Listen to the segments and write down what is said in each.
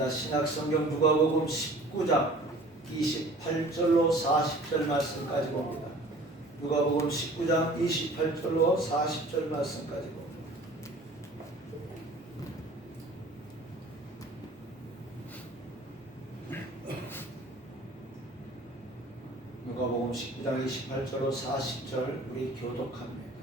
신약성경 누가복음 19장 28절로 40절 말씀까지 봅니다. 누가복음 19장 28절로 40절 말씀까지 봅니다. 누가복음 19장 28절로 40절 우리 교독합니다.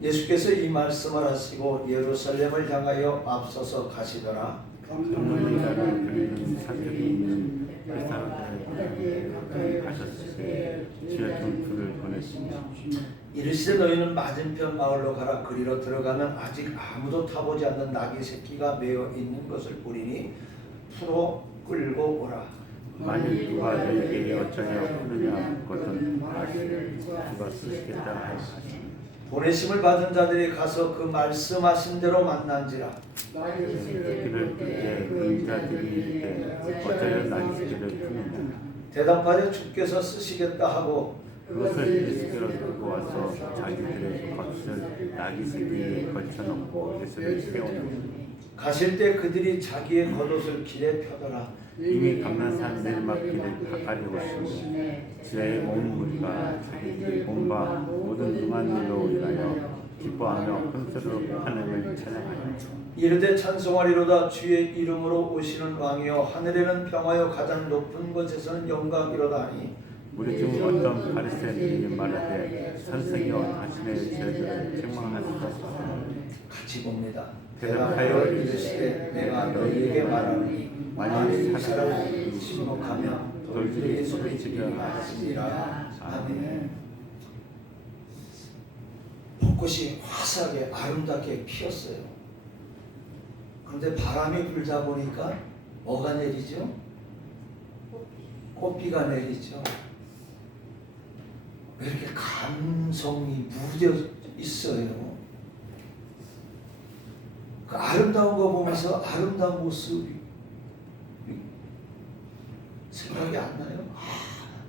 예수께서 이 말씀을 하시고 예루살렘을 향하여 앞서서 가시더라. 감론이라는 들리는 산들이 있는 회사를 가까이 가셨을 때 주의 전투를 보냈습니다. 이르시되 너희는 맞은편 마을로 가라. 그리로 들어가면 아직 아무도 타보지 않는 나귀 새끼가 메어 있는 것을 보리니 풀어 끌고 오라. 만일 누가 너희에게 어쩌냐 하느냐 묻거든 나귀를 누가 쓰시겠다 하시니 보내심을 받은 자들이 가서 그 말씀하신 대로 만난지라. 새끼를 풀때 그 인자들이 이르되 어쩌냐 나귀 새끼를 푸느냐 대답하여 주께서 쓰시겠다 하고 그것을 예수께로 들고 와서 자기들의 겉을 나귀 새끼에 걸쳐놓고 예수를 세우니 가실 때 그들이 자기의 겉옷을 길에 펴더라. 이미 감난산 내리막길을 가까이 오시니 주의 온 무리가 자기들이 본바 모든 능한 일로 인하여 기뻐하며 큰 소리로 하나님을 찬양하여 이르되 찬송하리로다. 주의 이름으로 오시는 왕이여 하늘에는 평화여 가장 높은 곳에서는 영광이로다 하니 우리 중 어떤 바리새인이 말하되 선생이여 당신의 죄들을 책망하소서. 같이 봅니다. 대답하여 대답하여 이르시되 내가 너희에게 말하노니 만일 사람이 침묵하면 돌들이 소리치며 맞으리라. 아멘. 벚꽃이 화사하게 아름답게 피었어요. 그런데 바람이 불다 보니까 뭐가 내리죠? 꽃비가 내리죠. 왜 이렇게 감성이 무뎌 있어요? 그 아름다운 거 보면서 아름다운 모습이 생각이 안 나요?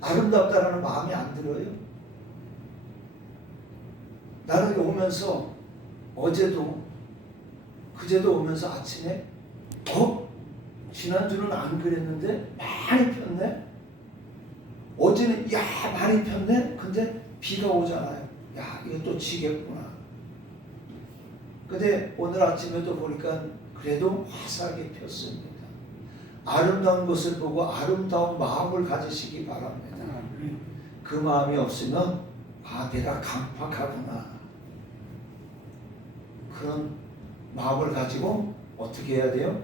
아름답다라는 마음이 안 들어요? 나는 오면서 어제도 그제도 오면서 아침에 지난주는 안 그랬는데 많이 폈네? 어제는 많이 폈네? 근데 비가 오잖아요. 이거 또 지겠구나. 근데 오늘 아침에도 보니까 그래도 화사하게 폈습니다. 아름다운 것을 보고 아름다운 마음을 가지시기 바랍니다. 그 마음이 없으면 내가 강팍하구나. 그런 마음을 가지고 어떻게 해야 돼요?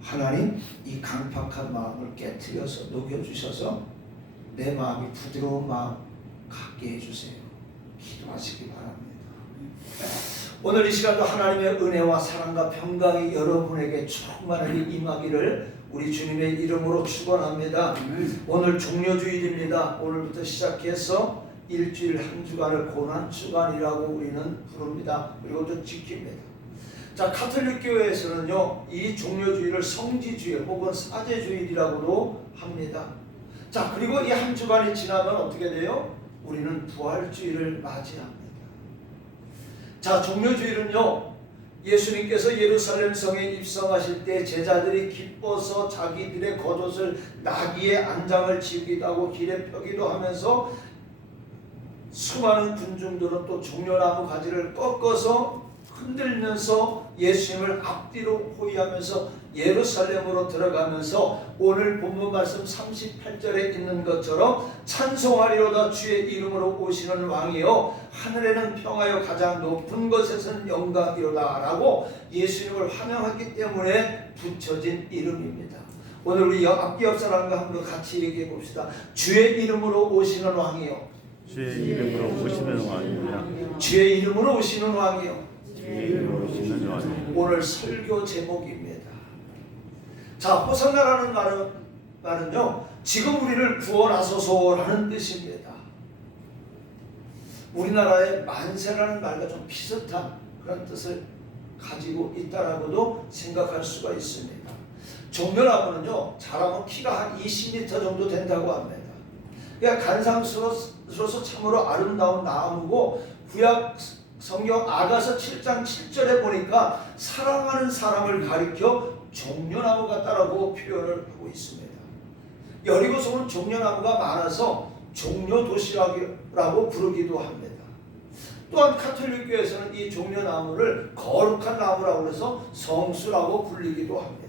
하나님 이 강팍한 마음을 깨트려서 녹여주셔서 내 마음이 부드러운 마음 갖게 해주세요. 기도하시기 바랍니다. 오늘 이 시간도 하나님의 은혜와 사랑과 평강이 여러분에게 충만하게 임하기를 우리 주님의 이름으로 축원합니다. 오늘 종료주일입니다. 오늘부터 시작해서 일주일 한 주간을 고난주간이라고 우리는 부릅니다. 그리고 또 지킵니다. 자, 가톨릭 교회에서는요 이 종료주일을 성지주일 혹은 사제주일이라고도 합니다. 자, 그리고 이 한 주간이 지나면 어떻게 돼요? 우리는 부활주일을 맞이합니다. 자, 종료주일은요 예수님께서 예루살렘 성에 입성하실 때 제자들이 기뻐서 자기들의 겉옷을 나귀의 안장을 지우기도 하고 길에 펴기도 하면서 수많은 군중들은 또 종려나무 가지를 꺾어서 흔들면서 예수님을 앞뒤로 호위하면서 예루살렘으로 들어가면서 오늘 본문 말씀 38절에 있는 것처럼 찬송하리로다. 주의 이름으로 오시는 왕이여 하늘에는 평화여 가장 높은 곳에서는 영광이로다 라고 예수님을 환영하기 때문에 붙여진 이름입니다. 오늘 우리 앞뒤 옆 사람과 한번 같이 얘기해 봅시다. 주의 이름으로 오시는 왕이여. 주의 이름으로 오시는 왕이야. 주의 이름으로 오시는 왕이여. 주의 이름으로 오시는 왕이야. 오늘 설교 제목입니다. 자, 호산나라는 말은요 지금 우리를 구원하소서라는 뜻입니다. 우리나라의 만세라는 말과 좀 비슷한 그런 뜻을 가지고 있다라고도 생각할 수가 있습니다. 종려나무는요 자라면 키가 한 20m 정도 된다고 합니다. 그러니까 간상스러워서 참으로 아름다운 나무고 구약 성경 아가서 7장 7절에 보니까 사랑하는 사람을 가리켜 종려나무 같다라고 표현을 하고 있습니다. 여리고성은 종려나무가 많아서 종려도시라고 부르기도 합니다. 또한 카톨릭교에서는 이 종려나무를 거룩한 나무라고 해서 성수라고 불리기도 합니다.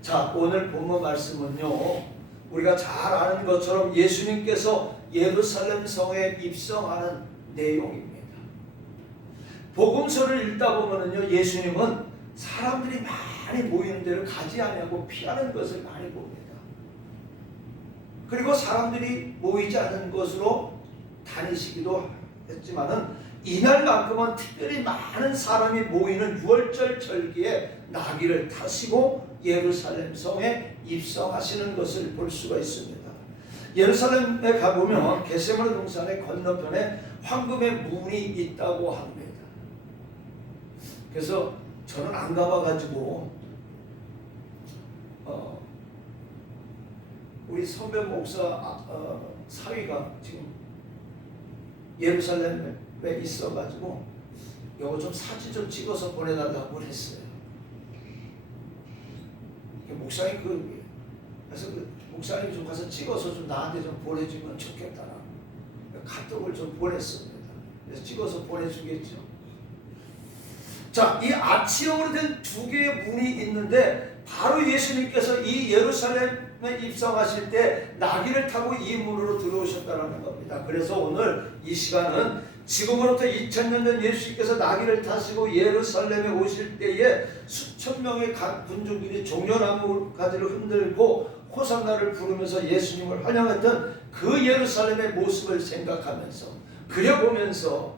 자, 오늘 본문 말씀은요, 우리가 잘 아는 것처럼 예수님께서 예루살렘 성에 입성하는 내용입니다. 복음서를 읽다 보면은요, 예수님은 사람들이 많이 모이는 데를 가지 아니하고 피하는 것을 많이 봅니다. 그리고 사람들이 모이지 않는 곳으로 다니시기도 했지만은 이날만큼은 특별히 많은 사람이 모이는 유월절 절기에 나귀를 타시고 예루살렘 성에 입성하시는 것을 볼 수가 있습니다. 예루살렘에 가보면 겟세마네 동산의 건너편에 황금의 문이 있다고 합니다. 그래서 저는 안 가봐가지고 우리 선배 목사 사위가 지금 예루살렘에 있어가지고 이거 좀 사진 좀 찍어서 보내달라고 했어요. 목사님 그래서 목사님 좀 가서 찍어서 좀 나한테 좀 보내주면 좋겠다. 카톡을 좀 보냈습니다. 그래서 찍어서 보내주겠죠. 자, 이 아치형으로 된 두 개의 문이 있는데 바로 예수님께서 이 예루살렘에 입성하실 때 나귀를 타고 이 문으로 들어오셨다는 겁니다. 그래서 오늘 이 시간은 지금으로부터 2000년 전 예수님께서 나귀를 타시고 예루살렘에 오실 때에 수천 명의 군중들이 종려나무 가지를 흔들고 호산나를 부르면서 예수님을 환영했던 그 예루살렘의 모습을 생각하면서 그려보면서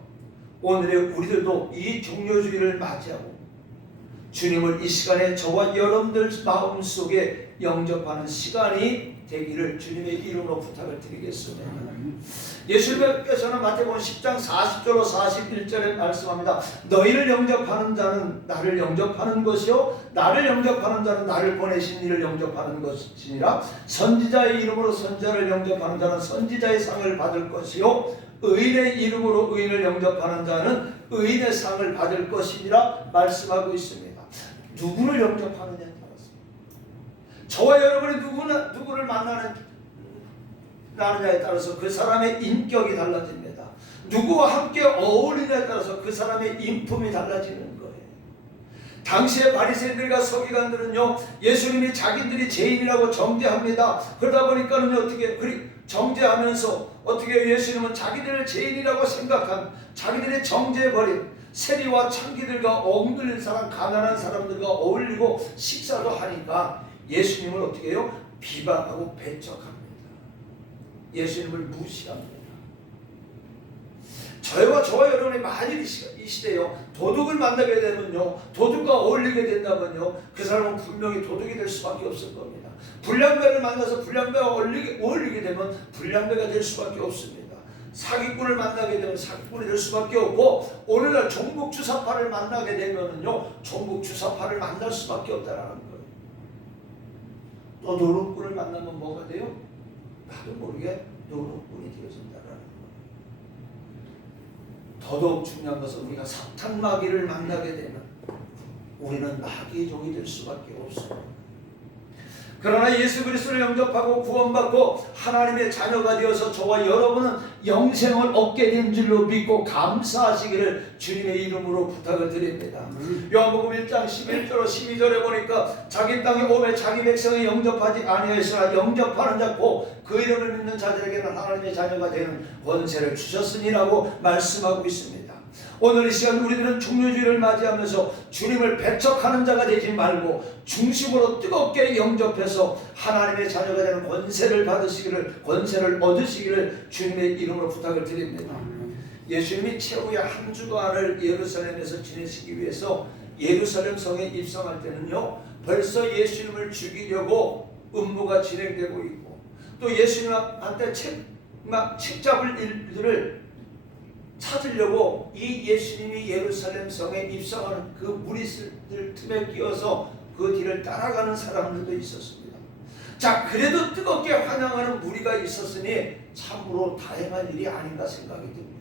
오늘의 우리들도 이 종려주의를 맞이하고 주님을 이 시간에 저와 여러분들 마음속에 영접하는 시간이 되기를 주님의 이름으로 부탁을 드리겠습니다. 예수님께서는 마태복음 10장 40절로 41절에 말씀합니다. 너희를 영접하는 자는 나를 영접하는 것이요 나를 영접하는 자는 나를 보내신 이를 영접하는 것이니라. 선지자의 이름으로 선지자를 영접하는 자는 선지자의 상을 받을 것이요 의인의 이름으로 의인을 영접하는 자는 의인의 상을 받을 것이니라 말씀하고 있습니다. 누구를 영접하느냐에 따라서 저와 여러분이 누구를 나느냐에 따라서 그 사람의 인격이 달라집니다. 누구와 함께 어울리냐에 따라서 그 사람의 인품이 달라지는 거예요. 당시의 바리새인들과 서기관들은요, 예수님이 자기들이 죄인이라고 정죄합니다. 그러다 보니까는 어떻게 정죄하면서 어떻게 예수님은 자기들을 죄인이라고 생각한 자기들이 정죄해버린 세리와 창기들과 엉들린 사람, 가난한 사람들과 어울리고 식사도 하니까 예수님을 어떻게 해요? 비방하고 배척합니다. 예수님을 무시합니다. 저와 여러분이 만일 이 시대요 도둑을 만나게 되면요, 도둑과 어울리게 된다면요, 그 사람은 분명히 도둑이 될 수밖에 없을 겁니다. 불량배를 만나서 불량배와 어울리게 되면 불량배가 될 수밖에 없습니다. 사기꾼을 만나게 되면 사기꾼이 될 수밖에 없고, 오늘날 종북주사파를 만나게 되면요 종북주사파를 만날 수밖에 없다라는 거예요. 또 노름꾼을 만나면 뭐가 돼요? 나도 모르게 노름꾼이 되어진다라는 거예요. 더더욱 중요한 것은 우리가 사탄 마귀를 만나게 되면 우리는 마귀의 종이 될 수밖에 없어요. 그러나 예수 그리스도를 영접하고 구원받고 하나님의 자녀가 되어서 저와 여러분은 영생을 얻게 된 줄로 믿고 감사하시기를 주님의 이름으로 부탁을 드립니다. 요한복음 1장 11절로 12절에 보니까 자기 땅에 오매 자기 백성이 영접하지 아니하였으나 영접하는 자고 그 이름을 믿는 자들에게는 하나님의 자녀가 되는 권세를 주셨으니라고 말씀하고 있습니다. 오늘 이 시간 우리들은 종려주의를 맞이하면서 주님을 배척하는 자가 되지 말고 중심으로 뜨겁게 영접해서 하나님의 자녀가 되는 권세를 얻으시기를 주님의 이름으로 부탁을 드립니다. 예수님이 최후의 한 주간을 예루살렘에서 지내시기 위해서 예루살렘 성에 입성할 때는요, 벌써 예수님을 죽이려고 음모가 진행되고 있고, 또 예수님한테 책 잡을 일들을 찾으려고 이 예수님이 예루살렘 성에 입성하는 그 무리들 틈에 끼어서 그 뒤를 따라가는 사람들도 있었습니다. 자, 그래도 뜨겁게 환영하는 무리가 있었으니 참으로 다행한 일이 아닌가 생각이 듭니다.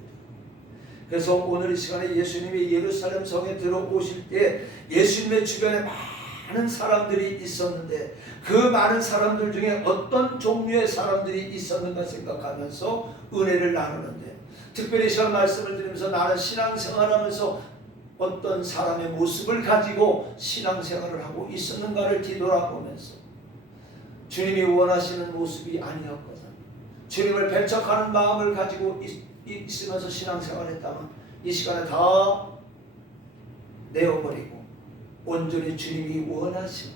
그래서 오늘 이 시간에 예수님이 예루살렘 성에 들어오실 때 예수님의 주변에 많은 사람들이 있었는데 그 많은 사람들 중에 어떤 종류의 사람들이 있었는가 생각하면서 은혜를 나누는데, 특별히 시간 말씀을 드리면서 나는 신앙생활하면서 어떤 사람의 모습을 가지고 신앙생활을 하고 있었는가를 뒤돌아보면서 주님이 원하시는 모습이 아니었거든. 주님을 배척하는 마음을 가지고 있으면서 신앙생활했다면 이 시간에 다 내어버리고 온전히 주님이 원하시는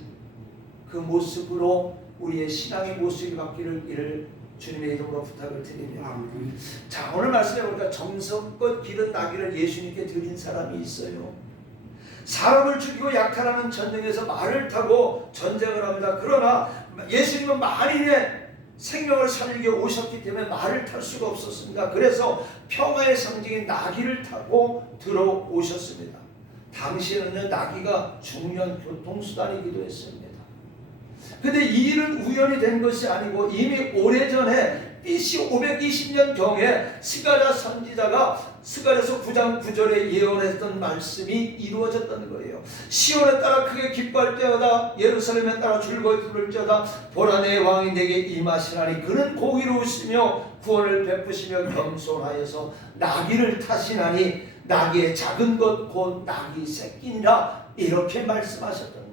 그 모습으로 우리의 신앙의 모습이 바뀌기를 주님의 이름으로 부탁을 드립니다. 자, 오늘 말씀해 보니까 정성껏 기른 나귀를 예수님께 드린 사람이 있어요. 사람을 죽이고 약탈하는 전쟁에서 말을 타고 전쟁을 합니다. 그러나 예수님은 만인의 생명을 살리게 오셨기 때문에 말을 탈 수가 없었습니다. 그래서 평화의 상징인 나귀를 타고 들어오셨습니다. 당시에는 나귀가 중요한 교통수단이기도 했습니다. 근데 이 일은 우연히 된 것이 아니고 이미 오래전에 BC 520년경에 스가랴 선지자가 스가랴서 9장 9절에 예언했던 말씀이 이루어졌던 거예요. 시온에 따라 크게 기뻐할 때마다 예루살렘에 따라 즐거이 부를지어다. 보라 내 왕이 내게 임하시나니 그는 공의로우시며 구원을 베푸시며 겸손하여서 나귀를 타시나니 나귀의 작은 것 곧 나귀 새끼니라. 이렇게 말씀하셨던 거예요.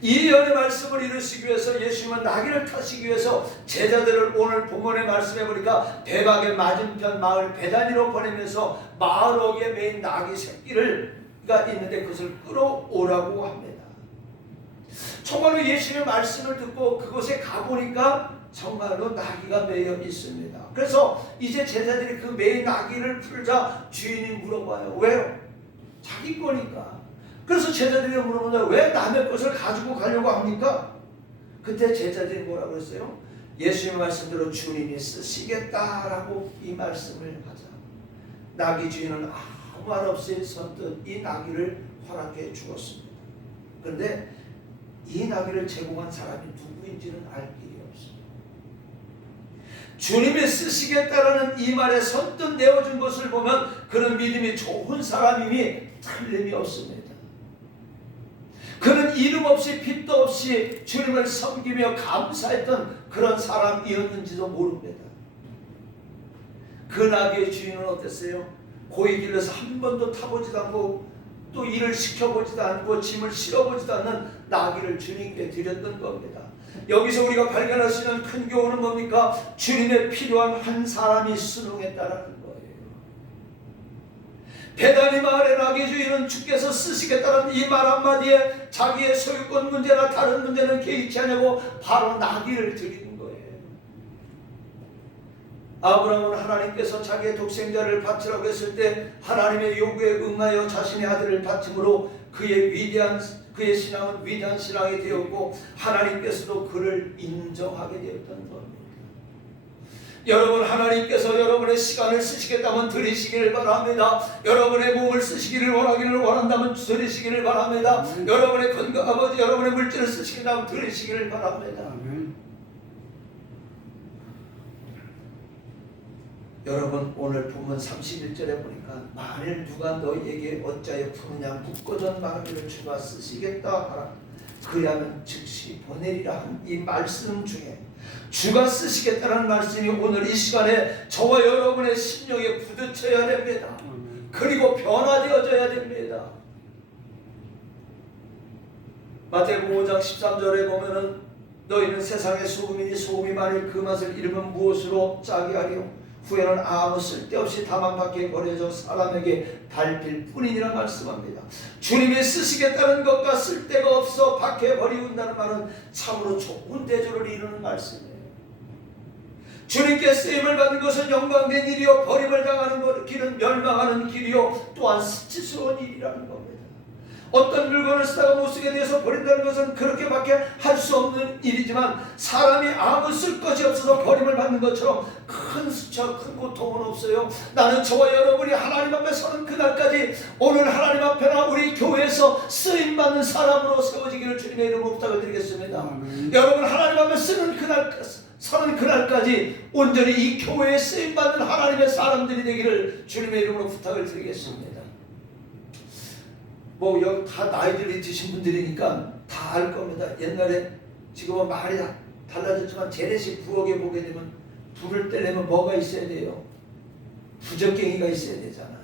이 예언의 말씀을 이루시기 위해서 예수님은 나귀를 타시기 위해서 제자들을 오늘 본문의 말씀해 보니까 대박의 맞은편 마을 베다니로 보내면서 마을옥에 매인 나귀 새끼가 있는데 그것을 끌어오라고 합니다. 정말로 예수님의 말씀을 듣고 그곳에 가보니까 정말로 나귀가 매여 있습니다. 그래서 이제 제자들이 그 매인 나귀를 풀자 주인이 물어봐요. 왜요? 자기 거니까. 그래서 제자들이 물어보냐, 왜 남의 것을 가지고 가려고 합니까? 그때 제자들이 뭐라고 했어요? 예수님의 말씀대로 주님이 쓰시겠다라고 이 말씀을 하자 나귀 주인은 아무 말 없이 선뜻 이 나귀를 허락해 주었습니다. 그런데 이 나귀를 제공한 사람이 누구인지는 알 길이 없습니다. 주님이 쓰시겠다라는 이 말에 선뜻 내어준 것을 보면 그는 믿음이 좋은 사람임이 틀림이 없습니다. 그는 이름 없이 빚도 없이 주님을 섬기며 감사했던 그런 사람이었는지도 모릅니다. 그 나귀의 주인은 어땠어요? 고이 길에서 한 번도 타보지도 않고 또 일을 시켜보지도 않고 짐을 실어보지도 않는 나귀를 주님께 드렸던 겁니다. 여기서 우리가 발견할 수 있는 큰 교훈은 뭡니까? 주님의 필요한 한 사람이 순응했다는 거예요. 베다니 마을의 나귀 주인은 주께서 쓰시겠다는 이 말 한마디에 자기의 소유권 문제나 다른 문제는 개의치 않고 바로 나귀를 드리는 거예요. 아브라함은 하나님께서 자기의 독생자를 바치라고 했을 때 하나님의 요구에 응하여 자신의 아들을 바침으로 그의 신앙은 위대한 신앙이 되었고 하나님께서도 그를 인정하게 되었던 겁니다. 여러분, 하나님께서 여러분의 시간을 쓰시겠다면 드리시기를 바랍니다. 여러분의 몸을 쓰시기를 원한다면 드리시기를 바랍니다. 여러분의 건강, 아버지 여러분의 물질을 쓰시겠다면 드리시기를 바랍니다. 여러분, 오늘 본문 31절에 보니까 만일 누가 너희에게 어찌하여 푸느냐 묻고전 말하기를 주가 쓰시겠다 하라 그리하면 즉시 보내리라 한 이 말씀 중에 주가 쓰시겠다는 말씀이 오늘 이 시간에 저와 여러분의 심령에 부딪혀야 됩니다. 그리고 변화되어져야 됩니다. 마태복음 5장 13절에 보면은 너희는 세상의 소금이니 소금이 만일 그 맛을 잃으면 무엇으로 짜게 하리요? 후에는 아무 쓸데없이 다만 밖에 버려져 사람에게 밟힐 뿐이니라 말씀합니다. 주님이 쓰시겠다는 것과 쓸데가 없어 밖에 버리운다는 말은 참으로 좋은 대조를 이루는 말씀이에요. 주님께 쓰임을 받는 것은 영광된 일이요 버림을 당하는 길은 멸망하는 길이요 또한 수치스러운 일이라는 겁니다. 어떤 물건을 쓰다가 못 쓰게 되어서 버린다는 것은 그렇게밖에 할 수 없는 일이지만 사람이 아무 쓸 것이 없어서 버림을 받는 것처럼 큰 수치와 큰 고통은 없어요. 나는 저와 여러분이 하나님 앞에 서는 그날까지 오늘 하나님 앞에나 우리 교회에서 쓰임받는 사람으로 세워지기를 주님의 이름으로 부탁을 드리겠습니다. 여러분, 하나님 앞에 서는 그날까지 온전히 이 교회에 쓰임받는 하나님의 사람들이 되기를 주님의 이름으로 부탁을 드리겠습니다. 뭐 여기 다 나이들이 드신 분들이니까 다 알 겁니다. 옛날에 지금은 말이 달라졌지만 재래식 부엌에 보게 되면 불을 떼려면 뭐가 있어야 돼요? 부적갱이가 있어야 되잖아요.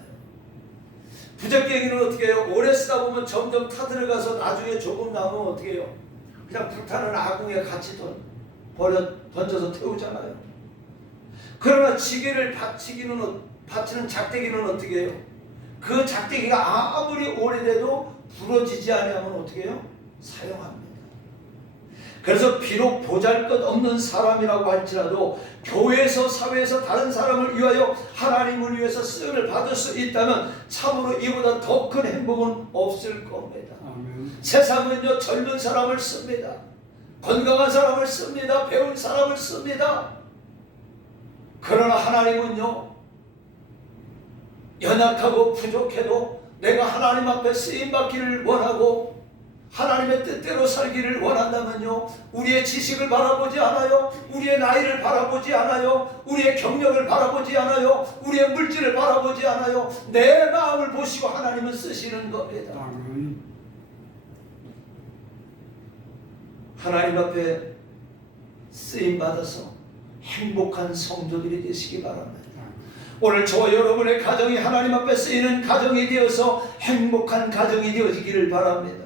부적갱이는 어떻게 해요? 오래 쓰다 보면 점점 타들어가서 나중에 조금 남으면 어떻게 해요? 그냥 불타는 아궁이에 같이 던져서 태우잖아요. 그러나 지게를 받치는 작대기는 어떻게 해요? 그 작대기가 아무리 오래돼도 부러지지 않으면 어떻게 해요? 사용합니다. 그래서 비록 보잘것없는 사람이라고 할지라도 교회에서 사회에서 다른 사람을 위하여 하나님을 위해서 쓰임을 받을 수 있다면 참으로 이보다 더 큰 행복은 없을 겁니다. 아멘. 세상은요 젊은 사람을 씁니다. 건강한 사람을 씁니다. 배운 사람을 씁니다. 그러나 하나님은요 연약하고 부족해도 내가 하나님 앞에 쓰임받기를 원하고 하나님의 뜻대로 살기를 원한다면요 우리의 지식을 바라보지 않아요. 우리의 나이를 바라보지 않아요. 우리의 경력을 바라보지 않아요. 우리의 물질을 바라보지 않아요. 내 마음을 보시고 하나님은 쓰시는 겁니다. 아멘. 하나님 앞에 쓰임받아서 행복한 성도들이 되시기 바랍니다. 오늘 저와 여러분의 가정이 하나님 앞에 쓰이는 가정이 되어서 행복한 가정이 되어지기를 바랍니다.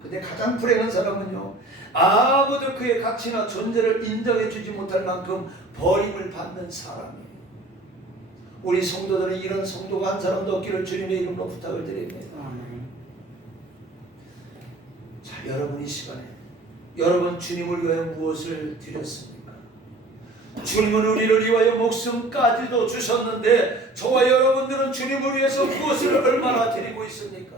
근데 가장 불행한 사람은요 아무도 그의 가치나 존재를 인정해 주지 못할 만큼 버림을 받는 사람이에요. 우리 성도들은 이런 성도가 한 사람도 없기를 주님의 이름으로 부탁을 드립니다. 아멘. 자, 여러분 이 시간에 여러분 주님을 위하여 무엇을 드렸습니까? 주님은 우리를 위하여 목숨까지도 주셨는데 저와 여러분들은 주님을 위해서 무엇을 얼마나 드리고 있습니까?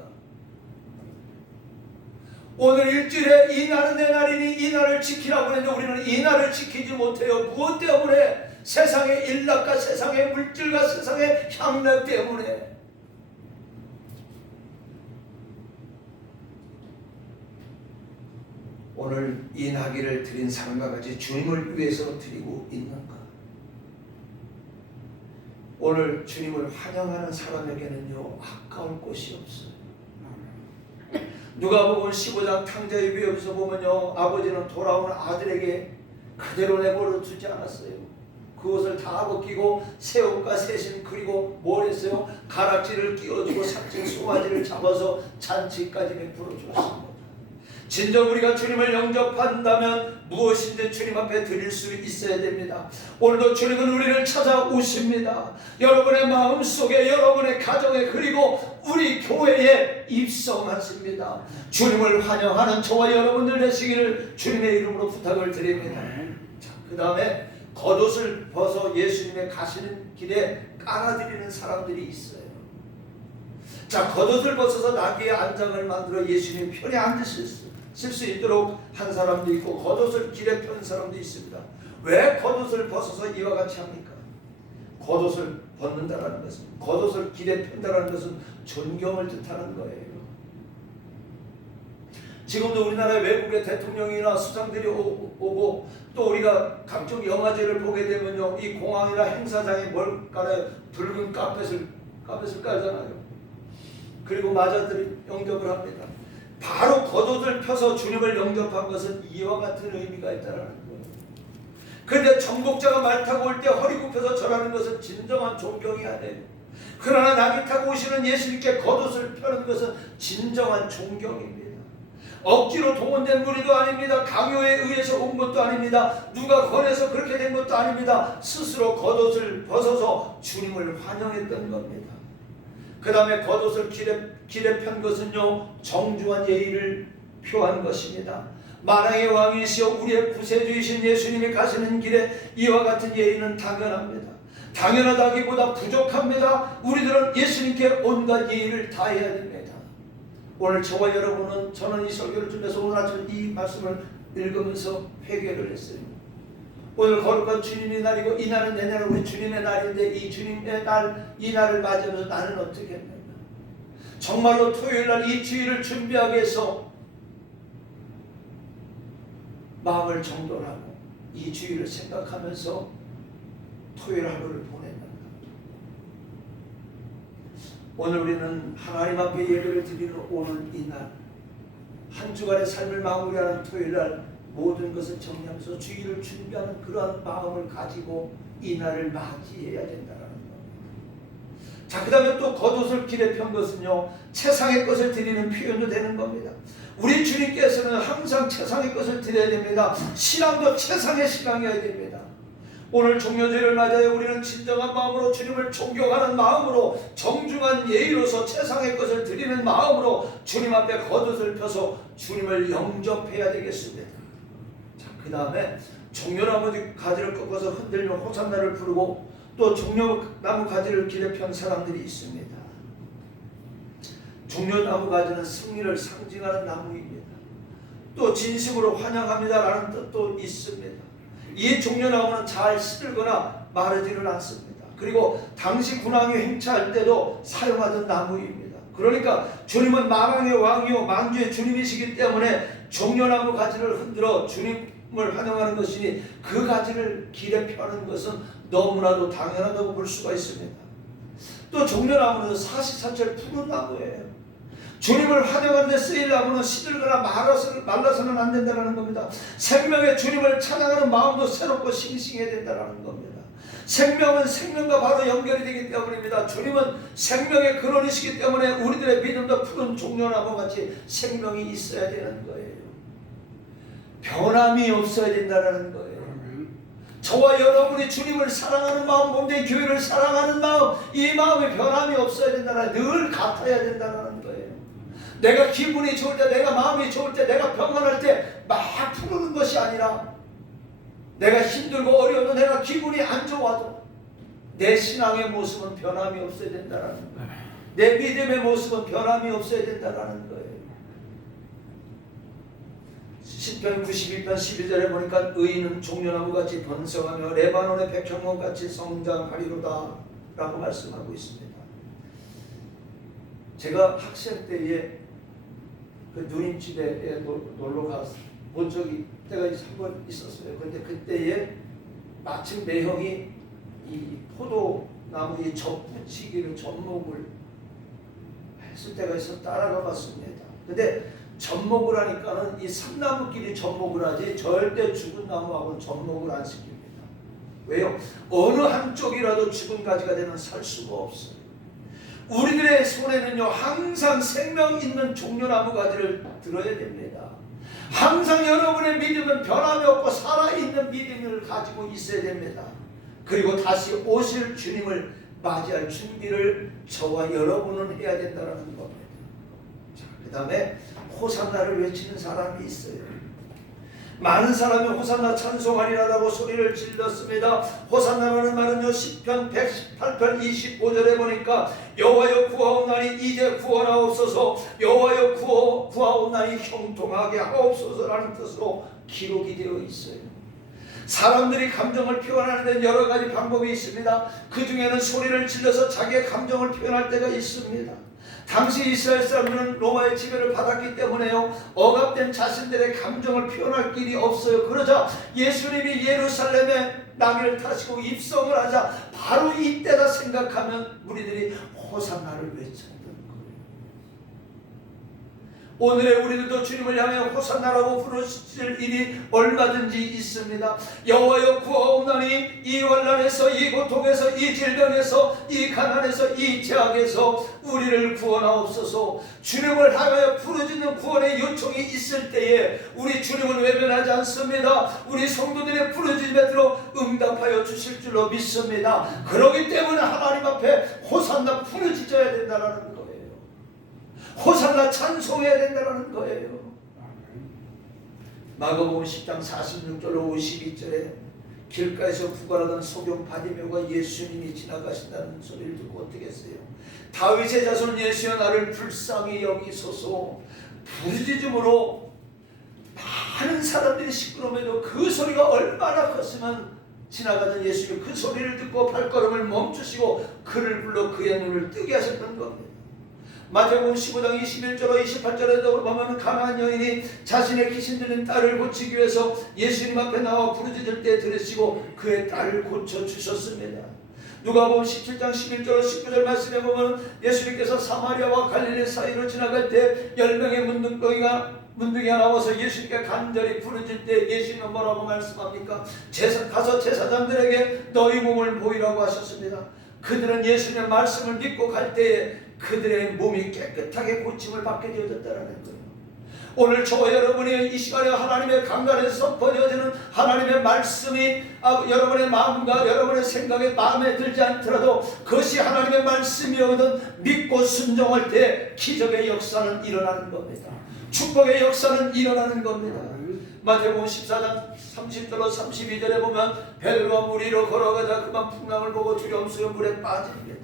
오늘 일주일에 이 날은 내 날이니 이 날을 지키라고 했는데 우리는 이 날을 지키지 못해요. 무엇 때문에? 세상의 일락과 세상의 물질과 세상의 향락 때문에. 오늘 이 나귀를 드린 사람과 같이 주님을 위해서 드리고 있는가? 오늘 주님을 환영하는 사람에게는요 아까울 곳이 없어요. 누가복음 15장 탕자유비에서 보면요 아버지는 돌아오는 아들에게 그대로 내버려 두지 않았어요. 그 옷을 다 벗기고 새 옷과 새신 그리고 뭘 했어요? 가락지를 끼워주고 삭진 송아지를 잡아서 잔치까지 베풀어 주었습니다. 진정 우리가 주님을 영접한다면 무엇인지 주님 앞에 드릴 수 있어야 됩니다. 오늘도 주님은 우리를 찾아오십니다. 여러분의 마음속에 여러분의 가정에 그리고 우리 교회에 입성하십니다. 주님을 환영하는 저와 여러분들 되시기를 주님의 이름으로 부탁을 드립니다. 자, 그 다음에 겉옷을 벗어 예수님의 가시는 길에 깔아드리는 사람들이 있어요. 자, 겉옷을 벗어서 나귀의 안장을 만들어 예수님 편에 앉으실 수 있도록 한 사람도 있고 겉옷을 길에 편 사람도 있습니다. 왜 겉옷을 벗어서 이와 같이 합니까? 겉옷을 벗는다라는 것은 겉옷을 길에 편다라는 것은 존경을 뜻하는 거예요. 지금도 우리나라 외국의 대통령이나 수상들이 오고 또 우리가 각종 영화제를 보게 되면요 이 공항이나 행사장에 뭘 깔아요? 붉은 카펫을 깔잖아요. 그리고 마자들이 영접을 합니다. 바로 겉옷을 펴서 주님을 영접한 것은 이와 같은 의미가 있다는 거예요. 그런데 정복자가 말 타고 올 때 허리 굽혀서 절하는 것은 진정한 존경이 아니에요. 그러나 나귀 타고 오시는 예수님께 겉옷을 펴는 것은 진정한 존경입니다. 억지로 동원된 무리도 아닙니다. 강요에 의해서 온 것도 아닙니다. 누가 권해서 그렇게 된 것도 아닙니다. 스스로 겉옷을 벗어서 주님을 환영했던 겁니다. 그 다음에 겉옷을 길에 편 것은요 정중한 예의를 표한 것입니다. 만왕의 왕이시여 우리의 구세주이신 예수님이 가시는 길에 이와 같은 예의는 당연합니다. 당연하다기보다 부족합니다. 우리들은 예수님께 온갖 예의를 다해야 됩니다. 오늘 저와 여러분은 저는 이 설교를 준비해서 오늘 아침 이 말씀을 읽으면서 회개를 했어요. 오늘 거룩한 주님의 날이고 이 날은 내 날은 우리 주님의 날인데 이 주님의 날, 이 날을 맞이하면서 나는 어떻게 했는가? 정말로 토요일날 이 주일을 준비하기 위해서 마음을 정돈하고 이 주일을 생각하면서 토요일 하루를 보냈는가? 오늘 우리는 하나님 앞에 예배를 드리는 오늘 이날, 한 주간의 삶을 마무리하는 토요일날 모든 것을 정리하면서 주일을 준비하는 그러한 마음을 가지고 이 날을 맞이해야 된다는 겁니다. 자, 그 다음에 또 겉옷을 길에 편 것은요, 세상의 것을 드리는 표현도 되는 겁니다. 우리 주님께서는 항상 세상의 것을 드려야 됩니다. 신앙도 세상의 신앙이어야 됩니다. 오늘 종료제를 맞아요. 우리는 진정한 마음으로 주님을 존경하는 마음으로 정중한 예의로서 세상의 것을 드리는 마음으로 주님 앞에 겉옷을 펴서 주님을 영접해야 되겠습니다. 자, 그 다음에 종려나무 가지를 꺾어서 흔들며 호산나를 부르고 또 종려나무 가지를 길에 편 사람들이 있습니다. 종려나무 가지는 승리를 상징하는 나무입니다. 또 진심으로 환영합니다라는 뜻도 있습니다. 이 종려나무는 잘 시들거나 마르지를 않습니다. 그리고 당시 군왕이 행차할 때도 사용하던 나무입니다. 그러니까 주님은 만왕의 왕이요 만주의 주님이시기 때문에 종려나무 가지를 흔들어 주님을 환영하는 것이니 그 가지를 길에 펴는 것은 너무나도 당연하다고 볼 수가 있습니다. 또 종려나무는 사시사철 푸른 나무예요. 주님을 환영하는 데 쓰일 나무는 시들거나 말라서는 안 된다는 겁니다. 생명의 주님을 찬양하는 마음도 새롭고 싱싱해야 된다는 겁니다. 생명은 생명과 바로 연결이 되기 때문입니다. 주님은 생명의 근원이시기 때문에 우리들의 믿음도 푸른 종려나무같이 생명이 있어야 되는 거예요. 변함이 없어야 된다는 거예요. 저와 여러분이 주님을 사랑하는 마음, 몸된 교회를 사랑하는 마음, 이 마음이 변함이 없어야 된다는, 늘 같아야 된다는 거예요. 내가 기분이 좋을 때, 내가 마음이 좋을 때, 내가 평안할 때 막 푸르는 것이 아니라 내가 힘들고 어려워도 내가 기분이 안 좋아도 내 신앙의 모습은 변함이 없어야 된다는 거예요. 내 믿음의 모습은 변함이 없어야 된다는 거예요. 시편 92편 12절에 보니까 의인은 종려나무같이 번성하며 레바논의 백향목같이 성장하리로다 라고 말씀하고 있습니다. 제가 학생 때에 그 누님집에 놀러 가서 본 적이 때가 한 번 있었어요. 그런데 그때에 마침 매형이 이 포도나무 이 접붙이기를 접목을 했을 때가 있어서 따라가 봤습니다. 근데 접목을 하니까는 이 삼나무끼리 접목을 하지 절대 죽은 나무하고는 접목을 안 시킵니다. 왜요? 어느 한쪽이라도 죽은 가지가 되면 살 수가 없어요. 우리들의 손에는요 항상 생명 있는 종려나무 가지를 들어야 됩니다. 항상 여러분의 믿음은 변함이 없고 살아있는 믿음을 가지고 있어야 됩니다. 그리고 다시 오실 주님을 맞이할 준비를 저와 여러분은 해야 된다는 겁니다. 자, 그 다음에 호산나를 외치는 사람이 있어요. 많은 사람이 호산나 찬송하리라라고 소리를 질렀습니다. 호산나라는 말은요 시편 118편 25절에 보니까 여호와여 구하옵나니 이제 구원하옵소서, 여호와여 구하옵나니 형통하게 하옵소서라는 뜻으로 기록이 되어 있어요. 사람들이 감정을 표현하는 데는 여러 가지 방법이 있습니다. 그 중에는 소리를 질러서 자기의 감정을 표현할 때가 있습니다. 당시 이스라엘 사람들은 로마의 지배를 받았기 때문에요 억압된 자신들의 감정을 표현할 길이 없어요. 그러자 예수님이 예루살렘에 나귀를 타시고 입성을 하자 바로 이때다 생각하면 우리들이 호산나를 외쳤던 거예요. 오늘의 우리들도 주님을 향해 호산나라고 부르실 일이 얼마든지 있습니다. 여호와여 구하옵나니 이 환난에서, 이 고통에서, 이 질병에서, 이 가난에서, 이 제약에서 우리를 구원하옵소서. 주님을 향하여 부르짖는 구원의 요청이 있을 때에 우리 주님은 외면하지 않습니다. 우리 성도들의 부르짖음에 들어 응답하여 주실 줄로 믿습니다. 그렇기 때문에 하나님 앞에 호산나 부르짖어야 된다는 거예요. 호산나 찬송해야 된다는 거예요. 마가복음 10장 46절로 52절에 길가에서 구걸하던 소경 바디메오가 예수님이 지나가신다는 소리를 듣고 어떻게 했어요? 다윗의 자손 예수여 나를 불쌍히 여기소서. 부르짖음으로 많은 사람들이 시끄러움에도 그 소리가 얼마나 컸으면 지나가던 예수님 그 소리를 듣고 발걸음을 멈추시고 그를 불러 그의 눈을 뜨게 하셨던 겁니다. 마태복음 15장 21절로 28절에도 보면 가나안 여인이 자신의 귀신 들린 딸을 고치기 위해서 예수님 앞에 나와 부르짖을 때 들으시고 그의 딸을 고쳐주셨습니다. 누가복음 17장 11절 19절 말씀에 보면 예수님께서 사마리아와 갈릴리 사이로 지나갈 때 10명의 문둥이가 나와서 예수님께 간절히 부르질 때 예수님은 뭐라고 말씀합니까? 가서 제사장들에게 너희 몸을 보이라고 하셨습니다. 그들은 예수님의 말씀을 믿고 갈 때에 그들의 몸이 깨끗하게 고침을 받게 되어졌다는 거예요. 오늘 저와 여러분이 이 시간에 하나님의 강단에서 번져지는 하나님의 말씀이 여러분의 마음과 여러분의 생각에 마음에 들지 않더라도 그것이 하나님의 말씀이거든 믿고 순종할 때 기적의 역사는 일어나는 겁니다. 축복의 역사는 일어나는 겁니다. 마태복음 14장 30절로 32절에 보면 베드로가 물 위로 걸어가다 그만 풍랑을 보고 두려움 속에 물에 빠집니다.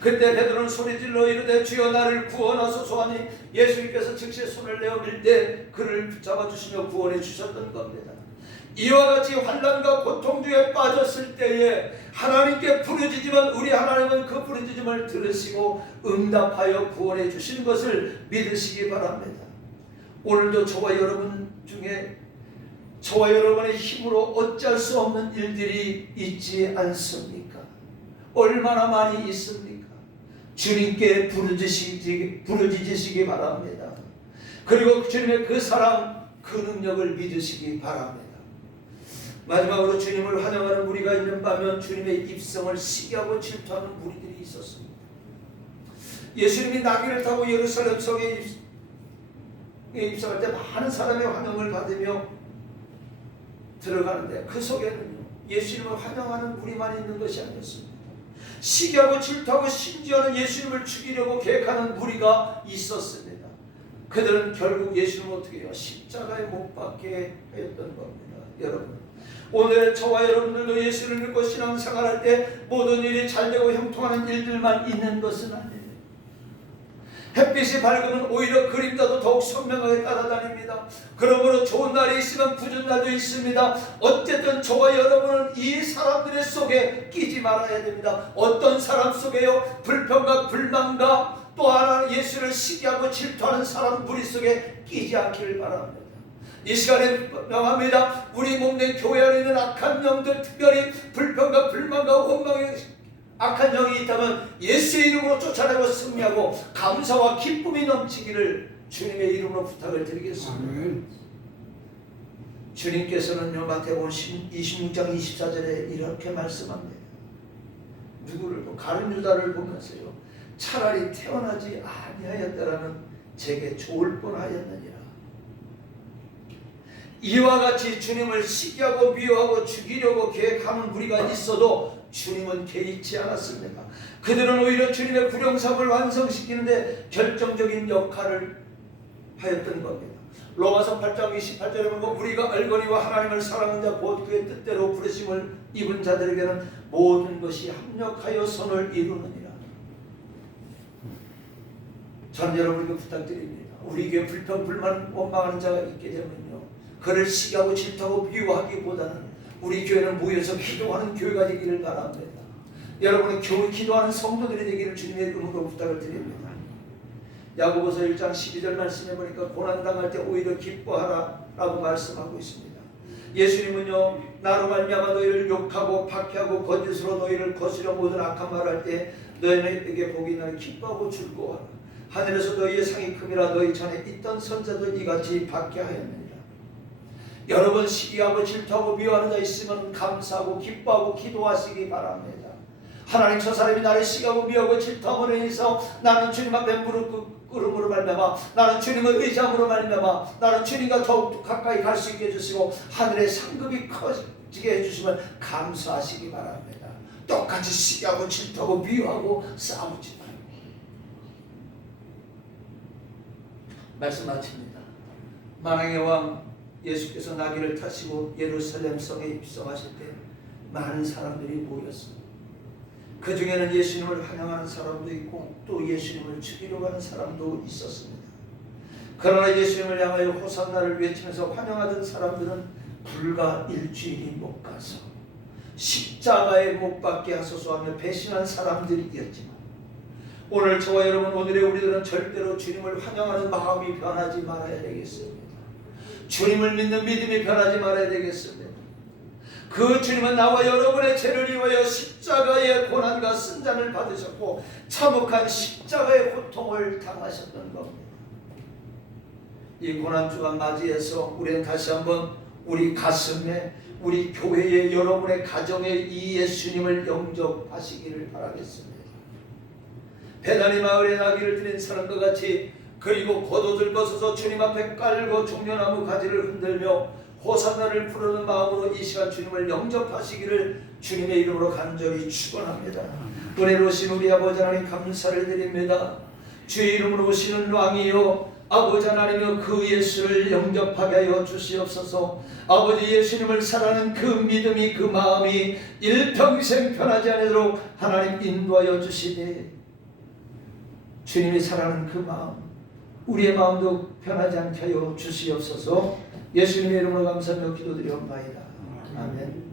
그때 베드로는 소리질러 이르되 주여 나를 구원하소서 하니 예수님께서 즉시 손을 내어 밀 때 그를 붙잡아 주시며 구원해 주셨던 겁니다. 이와 같이 환난과 고통 중에 빠졌을 때에 하나님께 부르짖으면 우리 하나님은 그 부르짖음을 들으시고 응답하여 구원해 주시는 것을 믿으시기 바랍니다. 오늘도 저와 여러분 중에 저와 여러분의 힘으로 어쩔 수 없는 일들이 있지 않습니까? 얼마나 많이 있습니까? 주님께 부르짖으시기 바랍니다. 그리고 주님의 그 사랑, 그 능력을 믿으시기 바랍니다. 마지막으로 주님을 환영하는 무리가 있는 반면 주님의 입성을 시기하고 질투하는 무리들이 있었습니다. 예수님이 나귀를 타고 예루살렘 성에 입성할 때 많은 사람의 환영을 받으며 들어가는데 그 속에는요 예수님을 환영하는 무리만 있는 것이 아니었습니다. 시기하고 질투하고 심지어는 예수님을 죽이려고 계획하는 무리가 있었습니다. 그들은 결국 예수님을 어떻게 해요? 십자가에 못 박게 했던 겁니다. 여러분, 오늘 저와 여러분들도 예수를 믿고 신앙생활할 때 모든 일이 잘되고 형통하는 일들만 있는 것은 아니에요. 햇빛이 밝으면 오히려 그림자도 더욱 선명하게 따라다닙니다. 그러므로 좋은 날이 있으면 굳은 날도 있습니다. 어쨌든 저와 여러분은 이 사람들의 속에 끼지 말아야 됩니다. 어떤 사람 속에요? 불평과 불만과 또 하나 예수를 시기하고 질투하는 사람 무리 속에 끼지 않기를 바랍니다. 이 시간에 명합니다. 우리 몸내 교회 안에 있는 악한 영들, 특별히 불평과 불만과 원망의 악한 영이 있다면 예수의 이름으로 쫓아내고 승리하고 감사와 기쁨이 넘치기를 주님의 이름으로 부탁을 드리겠습니다. 주님께서는요 마태복음 26장 24절에 이렇게 말씀합니다. 누구를 가룟 유다를 보면서요 차라리 태어나지 아니하였다라는 제게 좋을 뻔하였느니라. 이와 같이 주님을 시기하고 미워하고 죽이려고 계획하는 무리가 있어도 주님은 개의치 않았습니다. 그들은 오히려 주님의 구령삼을 완성시키는데 결정적인 역할을 하였던 겁니다. 로마서 8장 28절에 보면 우리가 알거니와 하나님을 사랑하는 자 곧 그의 뜻대로 부르심을 입은 자들에게는 모든 것이 합력하여 선을 이루느니라. 저는 여러분에게 부탁드립니다. 우리 교회 불평, 불만, 원망하는 자가 있게 되면요 그를 시기하고 질투하고 미워하기보다는 우리 교회는 모여서 기도하는 교회가 되기를 바랍니다. 여러분은 기도하는 성도들이 되기를 주님의 이름으로 부탁을 드립니다. 야고보서 1장 12절 말씀해 보니까 고난당할 때 오히려 기뻐하라 라고 말씀하고 있습니다. 예수님은요 나로 말미암아 너희를 욕하고 박해하고 거짓으로 너희를 거스려 모든 악한 말을 할 때 너희에게 복이 나를 기뻐하고 즐거워하라. 하늘에서 너희의 상이 큼이라 너희 전에 있던 선자들 이같이 받게 하였느니라. 여러분 시기하고 질투하고 미워하는 자 있으면 감사하고 기뻐하고 기도하시기 바랍니다. 하나님 저 사람이 나를 시기하고 미워하고 질투함으로 인해서 나는 주님 앞에 무릎 꿇음으로 말미암아 나는 주님을 의지함으로 말미암아 나는 주님과 더욱 가까이 갈 수 있게 해주시고 하늘의 상급이 커지게 해주시면 감사하시기 바랍니다. 똑같이 시기하고 질투하고 미워하고 싸우지 말고. 말씀 마칩니다. 만왕의 왕 예수께서 나귀를 타시고 예루살렘 성에 입성하실 때 많은 사람들이 모였습니다. 그 중에는 예수님을 환영하는 사람도 있고 또 예수님을 죽이려고 하는 사람도 있었습니다. 그러나 예수님을 향하여 호산나를 외치면서 환영하던 사람들은 불과 일주일이 못 가서 십자가에 못 박게 하소서 하며 배신한 사람들이었지만 오늘 저와 여러분 오늘의 우리들은 절대로 주님을 환영하는 마음이 변하지 말아야 되겠습니다. 주님을 믿는 믿음이 변하지 말아야 되겠습니다. 그 주님은 나와 여러분의 죄를 위하여 십자가의 고난과 쓴잔을 받으셨고 참혹한 십자가의 고통을 당하셨던 겁니다. 이 고난주간 맞이해서 우리는 다시 한번 우리 가슴에, 우리 교회에, 여러분의 가정에 이 예수님을 영접하시기를 바라겠습니다. 베다니 마을에 나귀를 드린 사람과 같이, 그리고 겉옷을 벗어서 주님 앞에 깔고 종려나무 가지를 흔들며 호산나를 부르는 마음으로 이 시간 주님을 영접하시기를 주님의 이름으로 간절히 축원합니다. 은혜로우신 우리 아버지 하나님 감사를 드립니다. 주의 이름으로 오시는 왕이요 아버지 하나님이여, 그 예수를 영접하게 하여 주시옵소서. 아버지 예수님을 사랑하는 그 믿음이, 그 마음이 일평생 변하지 않도록 하나님 인도하여 주시되, 주님이 사랑하는 그 마음, 우리의 마음도 변하지 않게 하여 주시옵소서. 예수님의 이름으로 감사하며 기도드리옵나이다. 아멘.